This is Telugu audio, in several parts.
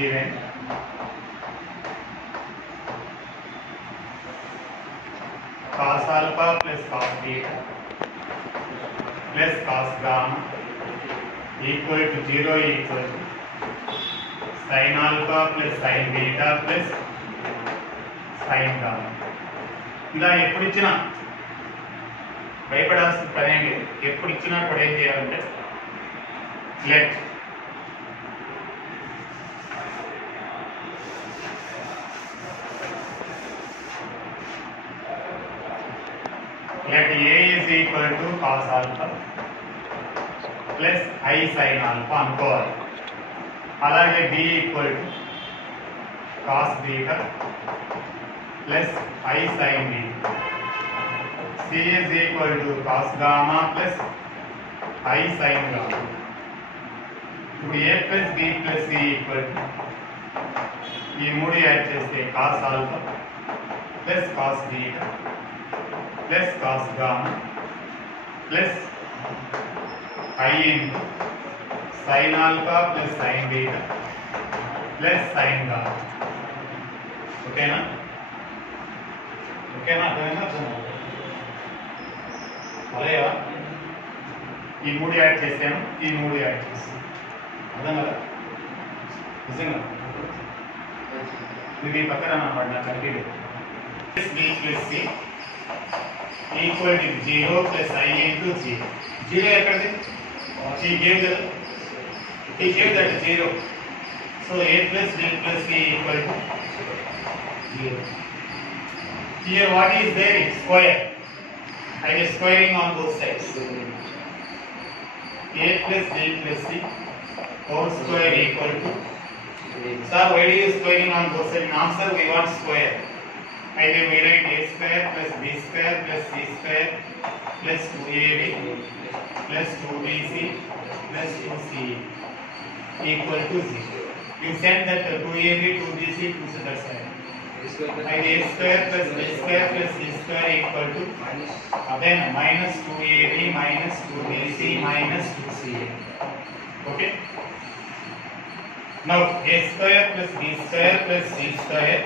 given cos alpha plus cos beta plus cos gamma equal to 0 equal to sin alpha plus sin beta plus sin gamma. ఇలా ఎప్పుడు ఇచ్చినా భయపడాల్సిన పని ఏంటి? ఎప్పుడు ఇచ్చినా కూడా ఏం చేయాలంటే let A is equal to cos alpha plus I sin alpha అనుకోవాలి. అలాగే B equal to cos beta plus I sin beta. C is equal to cos gamma plus I sin gamma. ఇప్పుడు A plus B plus C equal to ఈ మూడు యాడ్ చేస్తే cos alpha plus cos beta plus cos gamma plus I into sin alpha plus sin beta plus sin gamma. ఓకేనా? ఓకేనా? అర్థమైందా? అలాగే ఈ మూడు యాడ్ చేసాను, ఈ మూడు యాడ్ చేసాను. అర్థం కదా? నిజంగా ఇది పక్కన అన్నమాట. నాకు కలిపి B plus C equal to 0 plus I into 0. 0 ఎక్కడిది? He gave that 0. So A plus B plus C equal to 0. Here what is there? It's square. I am squaring on both sides. A plus B plus C whole square equal to. Sir, why are you squaring on both sides? In answer we want square. I will write A square plus B square plus C square plus 2AB plus 2BC plus 2CE equal to 0. You send that 2AB, 2BC to that side. And A square plus B square plus C square equal to then minus 2AB minus 2BC minus 2CA. Okay. Now A square plus B square plus C square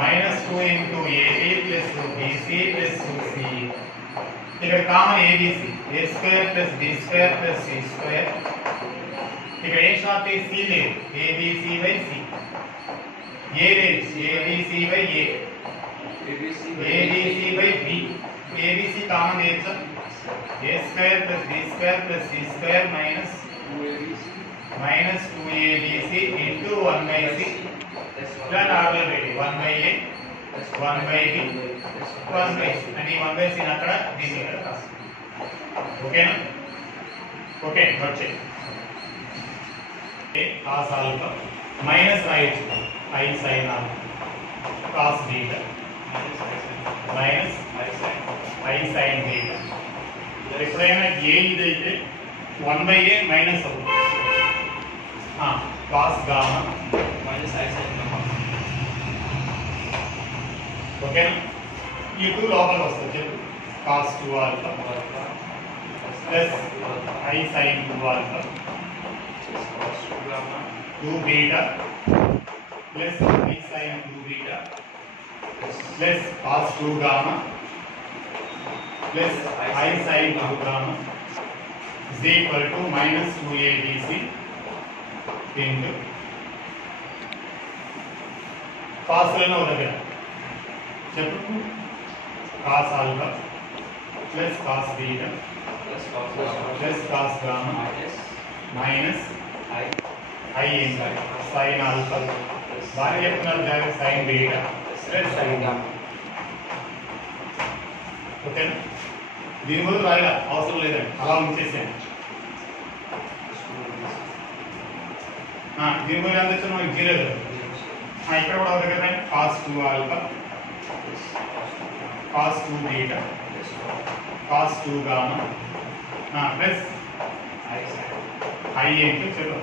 minus 2 into AB plus 2BC plus 2CE. ఇక్కడ common ABC. A square plus B square plus C square. ఇక్కడ A షార్ట్ C లేదు. ABC by C. A లేదు. ABC by A. ABC by B. ABC common లేదు sir. A square plus B square plus C square minus 2ABC into 1 by C. Then order ready. 1 by A, 1 by B, 1 by C. And ఈ 1 by C అక్కడ దీన్ని ఇక్కడ రాస్తాం. ఓకేనా? ఓకే, వచ్చే cos alpha minus I sin alpha cos beta minus I sin beta. ఎప్పుడైనా A ఇదైతే 1 by A మైనస్ అవుతుంది. cos gamma minus I sin gamma. ఓకేనా? ఈ 2 లోపలికి వస్తుంది. చెప్పు. cos 2 alpha plus I sin 2 alpha 2 beta plus I sin 2 beta plus cos 2 gamma plus I sin 2 gamma is equal to minus 2ABC into cos లోనే దగ్గర చెప్పు. cos alpha plus cos beta plus cos gamma minus I into sin alpha బాగా చెప్తున్నారు జాగ్రత్త sin beta plus sin gamma. ఓకేనా? దీని ముందు రాయలా అవసరం లేదండి, అలా ఉంచేసాను. దీని ముందు ఎంత వచ్చాను మనకి 0 కదా. ఇక్కడ కూడా అవుతుంది కదా. cos 2 alpha cos 2 beta cos 2 gamma plus I into चलो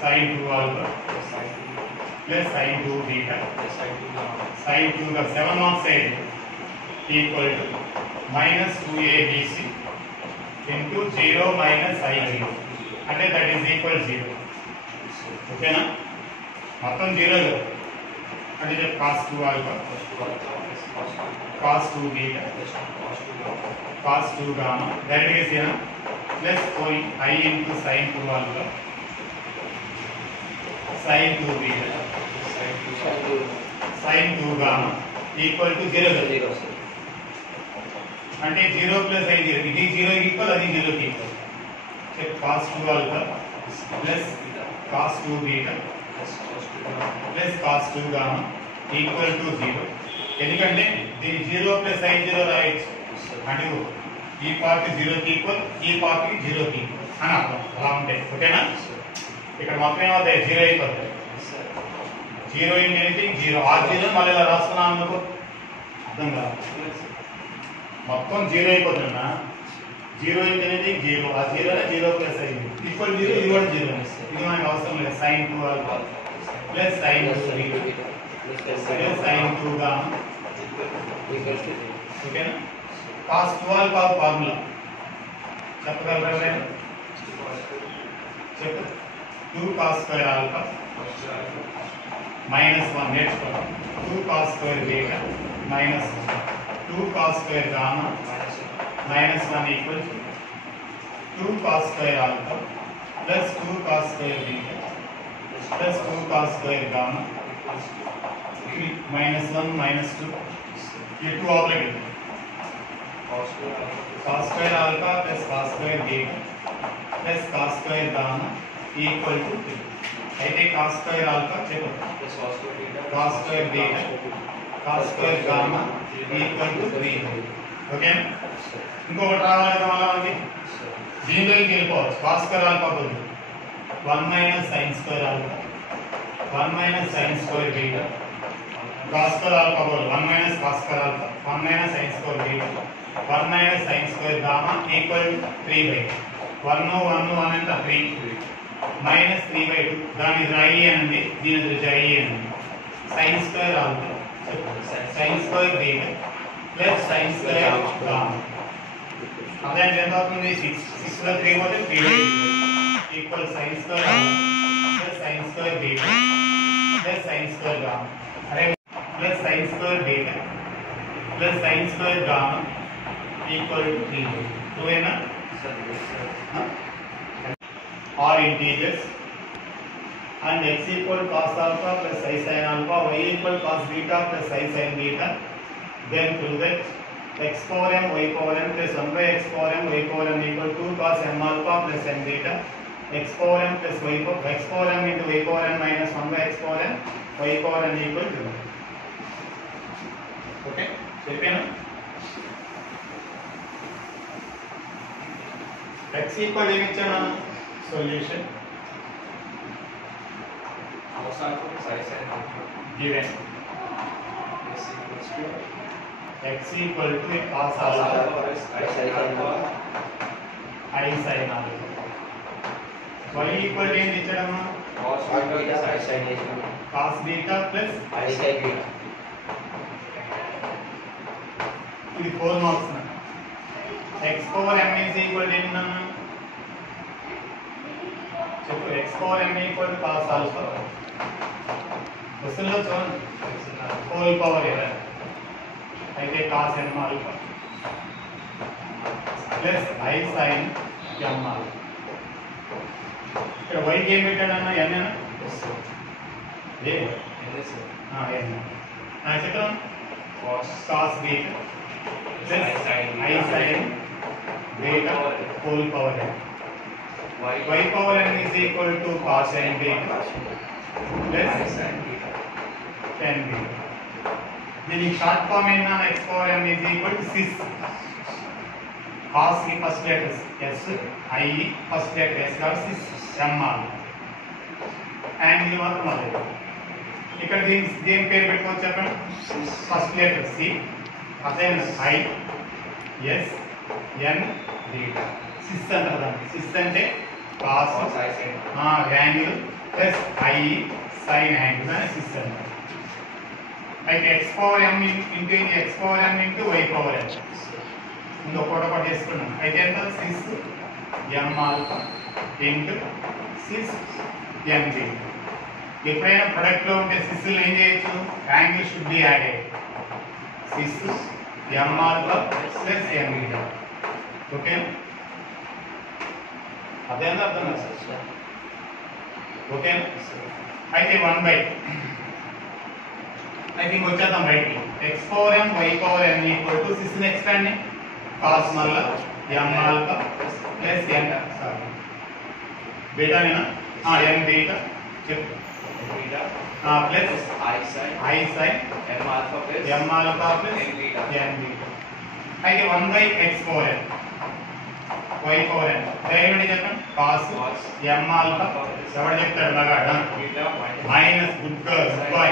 sin 2 alpha plus sin 2 beta sin 2 का 7 on side equal to minus 2ABC into 0 minus I0 అంటే that is equal 0. ఓకేనా మొత్తం జీరో అంటే cos 2 alpha cos 2 beta cos 2 gamma డైరెక్ట్గా చేసిన plus I into sin 2 alpha sin 2 beta sin 2 gamma equal to 0 అంటే 0 ప్లస్ I 0 ఇది 0 ఈక్వల్ అది 0 కి equal cos 2 alpha plus cos 2 beta plus cos 2 gamma equal to 0 ఎందుకంటే దీని 0 ప్లస్ I 0 రాయొచ్చు అంటే ఈ పార్ట్ 0 కి ఈక్వల్ ఈ పార్ట్ 0 కి ఈక్వల్ అని అర్థం అలా ఉంటాయి ఓకేనా ఇక్కడ మొత్తం ఏమవుతాయి 0 అయిపోతాయి 0 ఇంటూ ఎనీథింగ్ 0 ఆ 0 మళ్ళీ ఇలా రాసుకున్నాం అనుకో అర్థం కాదు మొత్తం 0 అయిపోతుందా 0 ఇంటూ ఎనీథింగ్ 0 ఆ 0 0 ప్లస్ I ఈక్వల్ 0 ఇది కూడా 0 ఇది మనకు అవసరం లేదు sin 2 alpha plus sin 2 beta plus sin 2 gamma ఓకేనా cos 2 ఆల్ఫా ఫార్ములా చెప్పగలరా చెప్పు 2 cos స్క్వేర్ ఆల్ఫా మైనస్ 1 నేర్చుకోవాలి 2 cos square beta minus 2 cos square gamma minus 1 equal 2 cos square alpha plus 2 cos square beta plus 2 cos square gamma minus 1 minus 2 ये 2 operate cos square alpha plus cos square beta plus cos square gamma equal to 3 అయితే cos స్క్వేర్ ఆల్ఫా చెప్పు cos square beta cos square gamma equal to 3 okay ఇంకొకటి రావాలి కదా మళ్ళీ మనకి దీనిలోకి వెళ్ళిపోవచ్చు cos స్క్వేర్ ఆల్ఫా బదులు 1 minus sin square alpha 1 minus sin square beta cos square alpha బదులు 1 minus cos square alpha 1 minus sin square beta 1 minus sin square gamma equal 3/1 1 ఎంత 3 మైనస్ 3/2 దాని రాయి అనండి దీని రాయి అనండి sin square alpha sin square beta plus sin square gamma అదే ఎంత అవుతుంది 6 6 లో 3 పోతే 3 equal sin square alpha plus sin square beta plus sin square gamma అరే plus sin square beta plus sin square gamma equal to 3 ట్రూయేనా are integers and x equal cos alpha plus I sin alpha, y equal cos beta plus I sin beta, then prove that x power m y power m plus 1 by x power m y power m equal to 2 cos m alpha plus m beta, x power m plus x power m into y power m minus 1 by x power m y power m equal to 0. Okay, చెప్పేనా x equal ఏమి ఇచ్చాను solution given x equal to cos alpha I sin alpha y equal to ఏంటి ఇచ్చడమ్మా cos beta plus I sin beta ఇది 4 marks x power m is equal to ఏంటన్నా చెప్పు x power m equal to cos alpha క్వశ్చన్లో చూడండి హోల్ పవర్ ఎలా అయితే cos m alpha plus I sin m alpha ఇక్కడ y కి ఏం పెట్టాడన్నా n ఏనా ఏ n చెప్పండి cos beta plus I sin beta whole power n y power n is equal to cos n beta plus tan beta. దీనికి షార్ట్ ఫామ్ ఏంటన్నా x power m is equal to cis cos కి first letters s I first letter s కాబట్టి cis m alpha యాంగిల్ మాత్రం అదే ఇక్కడ దీని పేరు పెట్టుకోవచ్చు చెప్పండి ఫస్ట్ లెటర్ c అదే I s n beta cis అంటారు దాన్ని cis అంటే cos angle plus I sin angle అని cis అంటారు అయితే x power m into x power m into y power m ఇంకొకటి చేసుకున్నాం అయితే ఎంత cis m alpha into cis m beta. ఎప్పుడైనా ప్రొడక్ట్లో ఉంటే సిస్లు ఏం చేయొచ్చు, angle should be added. Cis m alpha plus m beta. Okay, అదేనా అర్థం సార్? ఓకే, అయితే 1 ఐ థింక్ వచ్చేద్దాం బయటికి. X power m y power n equal to cis expand cos మళ్ళా m alpha plus n sorry బీటానేనా, ఎన్ బీటా చెప్పు plus i sine m alpha plus n beta. అయితే 1/x power n y power n direct చెప్పండి కాస్ ఎం ఆల్ఫా ఎవరు చెప్తాడు మగాడు మైనస్ గుడ్ గర్ల్ బై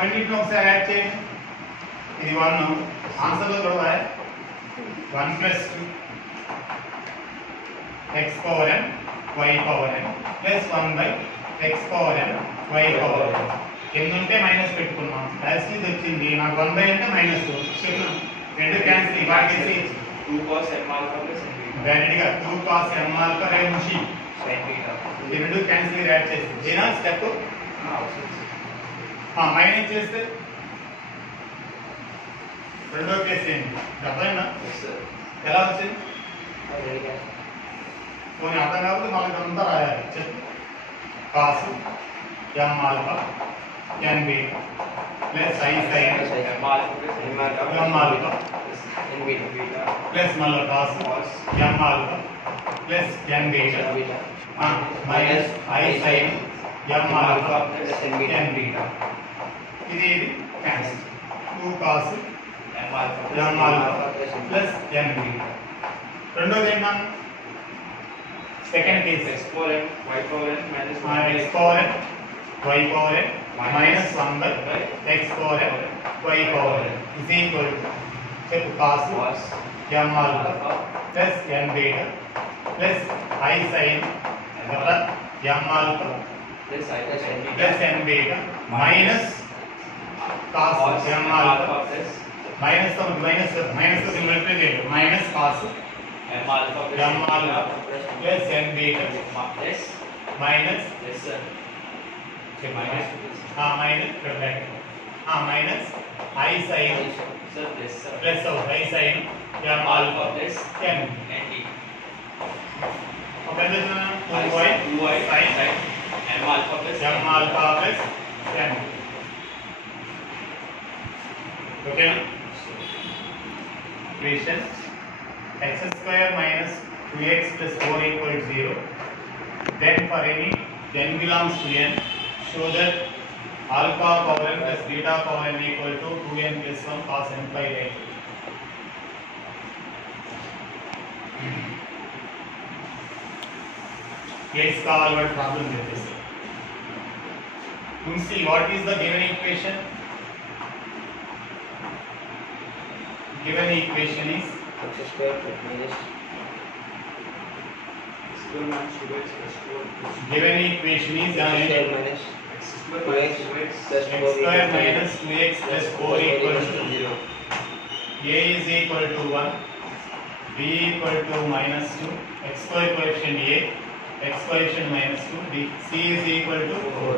రెండింటిని ఒకసారి యాడ్ చేయండి. ఇది 1 ఆన్సర్లో చూడాలి 1 + 2 x power n y power n plus 1/x power n y power n. కింద ఉంటే మైనస్ పెట్టుకున్నాం, ప్లస్ ఇది వచ్చింది నాకు 1/n అంటే -2 చెప్పు రెండు cancel వాటేసి 2 cos m alpha plus n beta డైరెక్ట్గా 2 cos m alpha రెముషి sin beta ఇది రెండు క్యాన్సిల్ యాడ్ చేస్తే ఏనా స్టెప్ మైనస్ చేస్తే రెండో కేసు ఏంటి అర్థమైందా? ఎలా వచ్చింది పోనీ అర్థం కాకపోతే మనకి అంతా రాయాలి. చెప్పు cos m alpha n beta plus i sine m alpha plus n beta m alpha n beta plus మళ్ళీ cos m alpha plus n beta minus i sine m alpha plus n beta. ఇది cancel 2 cos m alpha m alpha plus n beta. రెండోది ఏంటన్నా second case x power n y power n minus x power n y power n minus 1/x power n y power n is equal to చెప్పు cos m alpha plus n beta plus I sin m alpha plus I plus n beta minus cos m alpha plus minus तो सिमिलर చేయండి minus cos m alpha plus n beta plus minus plus minus minus I sin plus of I sin m alpha plus n okay then 2y sin m alpha plus n okay equation x square minus 2x plus 4 equals 0. Then for any n belongs to n, show that alpha power n plus beta power n equal to 2n plus 1 cos n by n. Let's solve our problem with this. You see what is the given equation? Given equation is x square minus square minus 2x plus 4 given equation is minus x square minus 2x plus 4 equals to 0. A is equal to 1, B equal to minus 2, x square coefficient A, x coefficient minus 2, B, C is equal to 4,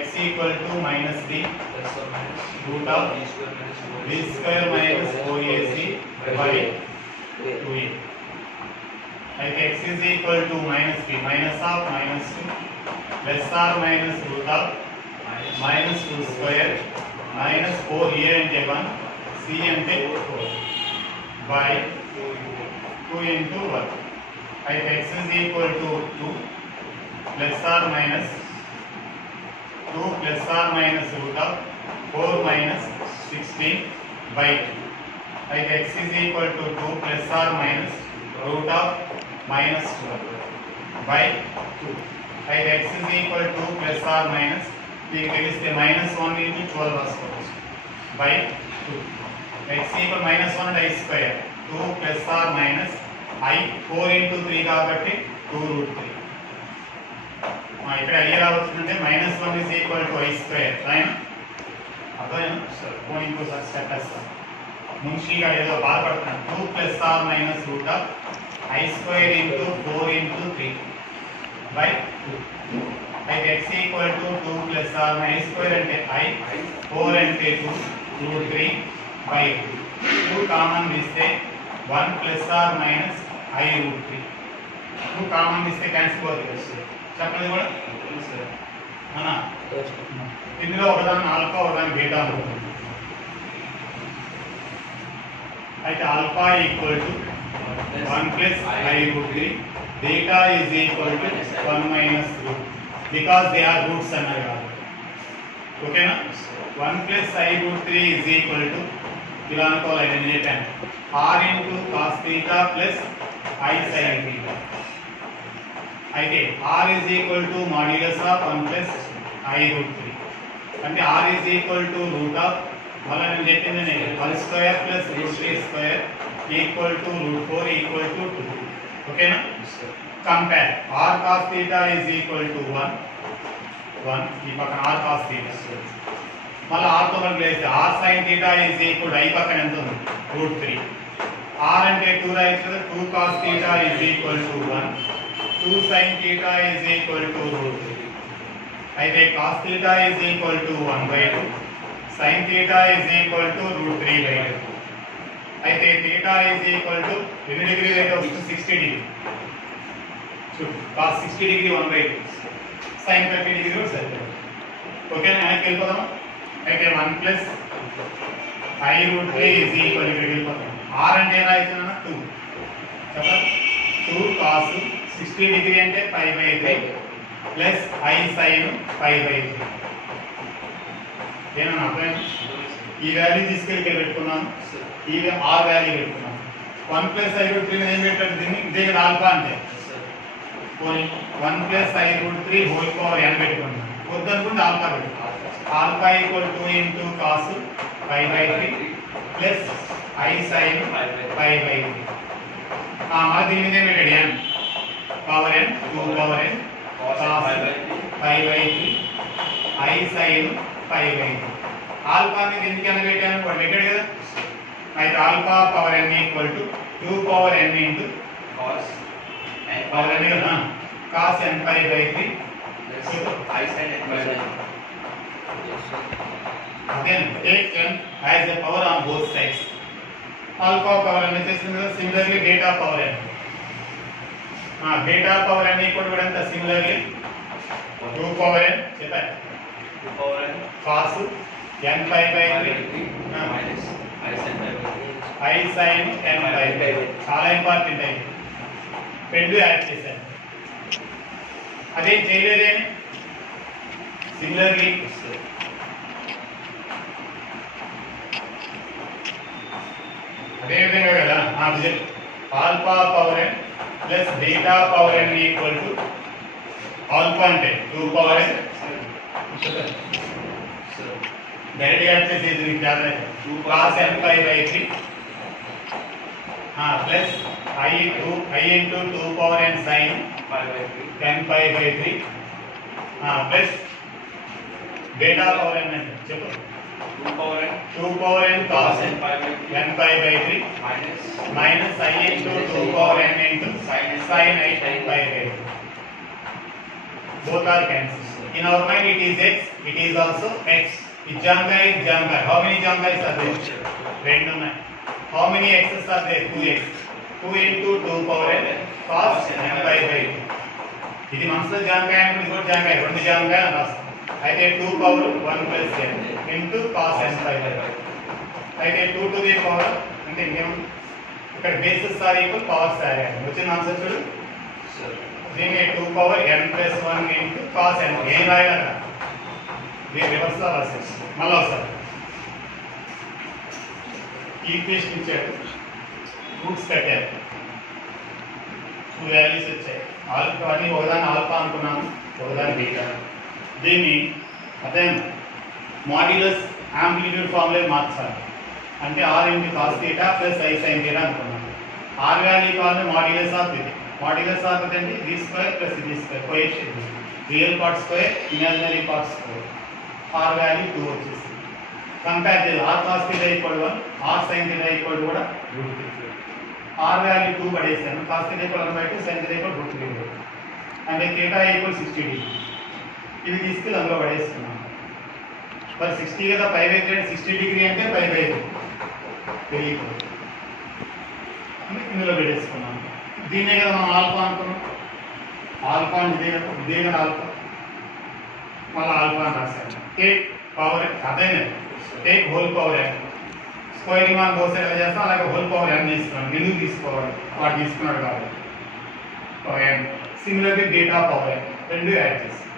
x equal to minus B plus or minus root of B square minus 4AC by 2A. Like x is equal to minus B, minus of minus 2, plus or minus root of minus 2 square minus 4A and 1, C and 4 by 2 into 1. Like x is equal to 2 plus or minus 2 plus or minus root of 4 minus 16 by 2. Like x is equal to 2 plus or minus root of minus 12 by 2. Like x is equal to plus or minus minus 1 into 12 రాసుకోవచ్చు by 2. x equal minus 1 and I square 2 plus or minus I 4 into 3 కాబట్టి 2 root 3. ఇక్కడ I ఎలా వచ్చిందంటే minus 1 is equal to I square right? అర్థమైనా? సరే పోనీ ఇంకోసారి స్టెప్ వేస్తాం. మున్షిగా ఏదో బాధపడుతున్నాను 2 plus or minus root of i square into 4 into 3 by 2. అయితే x equal to 2 plus or minus square అంటే i 4 అంటే 2 రూట్ 3 బై 2 కామన్ తీస్తే 1 plus or minus i root 3. 2 common తీస్తే క్యాన్సిల్ అవుతుంది చెప్పలేదు కూడా అన్నా. ఇందులో ఒకదాని ఆల్ఫా ఒకదాని బీటా ఉంటుంది. అయితే alpha equal to 1 plus i root 3, beta is equal to 1 minus root, because they are roots అన్నారు కాబట్టి. ఓకేనా? 1 plus i root 3 is equal to ఇలా అనుకోవాలి. నేను చెప్పాను r into cos theta plus i sine theta. అయితే r is equal to modulus of 1 plus i root 3 అంటే r is equal to root of, మళ్ళీ నేను చెప్పింది నేను 1 square plus root 3 square equal to root 4 equal to 2. ఓకేనా? Compare r cos theta is equal to 1 ఈ పక్కన ఆర్ కాస్ థీటా, మళ్ళీ ఆర్తో మనకు వేస్తే r sine theta is equal i పక్కన ఎంత ఉంది రూట్ 3. ఆర్ అంటే 2 రాయొచ్చు కదా, 2 cos theta is equal to 1, 2 sine theta is equal to root 3. అయితే cos theta is equal to 1/2, sine theta is equal to root 3/2. అయితే థీటా ఈజ్ ఈక్వల్ టు ఎన్ని డిగ్రీ అయితే వస్తుంది 60 degree. Cos 60 degree 1/2, sine 30 degree కూడా సరిపోతుంది. ఓకేనా? వెనక్కి వెళ్ళిపోదాం. అయితే 1 plus i root 3 is equal ఇక్కడికి వెళ్ళిపోతాం. ఆర్ అంటే ఎలా అవుతుందన్నా 2 చెప్పండి. 2 కాస్ 60 డిగ్రీ అంటే 5/3 ప్లస్ ఐ సైన్ 5/3. ఏమన్నా అర్థమైంది? ఈ వాల్యూ తీసుకెళ్ళి పెట్టుకున్నాను, ఈ ఆర్ వాల్యూ పెట్టుకున్నాను. 1 ప్లస్ ఐ రూట్ 3 ఏం పెట్టారు? దీన్ని ఇదే కదా ఆల్ఫా అంటే 1 plus i root 3 whole power n పెట్టుకున్నాను. వద్దనుకుంటే ఆల్ఫా పెట్టు. Alpha equal 2 into cos 5/3 plus i sine 5/3. మరి దీని మీద పెట్టాడు n power n 2 power n cos 5/3 i sine 5/3. Alpha అనేది ఎందుకన్నా పెట్టాను వాడు పెట్టాడు కదా. అయితే alpha power n equal to 2 power n into cos power n కదా cos n 5/3 I sin n by 3. Again take n as a power on both sides. Alpha power n వచ్చేసింది కదా. Similarly beta power n. Beta power n equal to ఎంత? Similarly 2 power n చెప్పారు. 2 power n cos n pi by 3 minus I sin by 3. I sin n by 3. చాలా ఇంపార్టెంట్ అయింది. రెండు యాడ్ చేశాను. అదేం చేయలేదేమి. సిమిలర్లీ అదే విధంగా కదా alpha power n plus beta power n equal to alpha అంటే 2 పవర్ n డైరెక్ట్ యాడ్ చేసేది మీకు జాగ్రత్త. 2 cos n pi by 3 plus I into 2 power n sin 10 pi by 3 plus beta power n అంటే చెప్పు 2 power n cos n pi by 3 minus I into 2 power n into sin I 10 pi by 3. Both are cancelled. In our mind it is x, it is also x. It Jangai. How many Jangais are there? Two ఉన్నాయి. How many x's are there? 2x. 2 into 2 power n cos n pi by 3. ఇది మనసులో జాంకాయ అంటే ఇది కూడా జాంకాయ, రెండు జాంకాయ అని రాస్తాం. అయితే 2 power 1 plus n into cos n pi by 3. అయితే 2 to the power అంటే ఇంకేముంది ఇక్కడ bases are equal powers are equal. వచ్చిన ఆన్సర్ చూడు. దీన్ని 2 power n plus 1 into cos n. ఏం రాయాలన్నా దీని రివర్స్లో రాసేసి మళ్ళీ వస్తారు. ఈక్వేషన్ ఇచ్చాడు, రూట్స్ కట్టారు, 2 వాల్యూస్ వచ్చాయి. ఆల్ఫా అని ఒకదాని ఆల్ఫా అనుకున్నాము, ఒకదాని బీటా. దీన్ని అదే మాడ్యులస్ యాంప్లిట్యూడ్ ఫార్ములా మార్చాలి. అంటే r into cos theta plus i sine theta అనుకున్నాము. ఆర్ వాల్యూ కావాలి మాడ్యులస్ ఆఫ్ ఇది. మాడ్యులస్ ఆఫ్ అంటే ఇది స్క్వేర్ ప్లస్ ఇది square, coefficient real part square, imaginary part square. R value 2 వచ్చేసింది. కంపేర్ చేయాలి. R cos theta equal 1, r sine theta equal కూడా √3. ఆర్ వాల్యూ 2 పడేసాను. Cos theta equal 1/2, sine theta equal √3. అంటే థీటా ఈక్వల్ 60 డిగ్రీ. ఇది తీసుకెళ్ళి అందులో పడేస్తున్నాను. మరి 60 కదా, 5/3 60 డిగ్రీ అంటే 5/2 పెరిగిపోతుంది. ఇందులో పెట్టేసుకున్నాను. దీన్నే కదా మనం ఆల్ఫా అనుకున్నాం. ఆల్ఫా అంటే ఇదే కదా ఆల్ఫా. మళ్ళీ ఆల్ఫా అని రాశాను. టేక్ పవర్ అదే టేక్ హోల్ పవర్ ఎన్. స్క్వేరింగ్ మనం బోత్ సైడ్ ఎలా చేస్తాం అలాగే హోల్ పవర్ ఎన్ తీసుకున్నాను. ఎందుకు తీసుకోవాలి, వాడు తీసుకున్నాడు కాబట్టి. ఎన్ సిమిలర్లీ డేటా పవర్ ఎన్ రెండు యాడ్ చేస్తాం.